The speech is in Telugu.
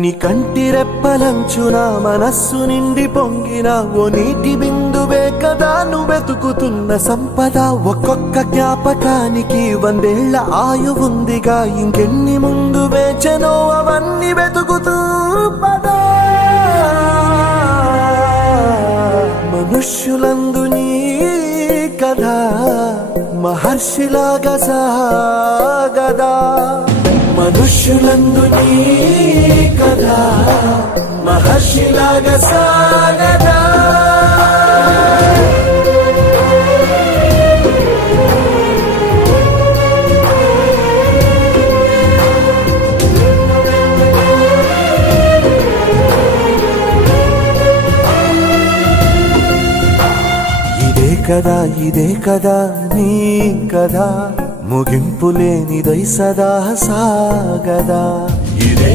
నీ కంటి రెప్పలంచున మనస్సు నిండి పొంగిన ఓ నీటి బిందువే కదా నువ్వెతుకుతున్న సంపద. ఒక్కొక్క జ్ఞాపకానికి 100 ఏళ్ల ఆయువుందిగా, ఇంకెన్ని ముందు వేచనో అవన్నీ వెతుకుతూ పదా. మనుష్యులందు నీ కథ మహర్షిలాగా సాగదా, మనుష్యులందు నీ కథ మహర్షిలాగా సాగదా. ఇదే కదా నీ కథ, ముగింపు లేనిదై సదా సాగదా. ఇదే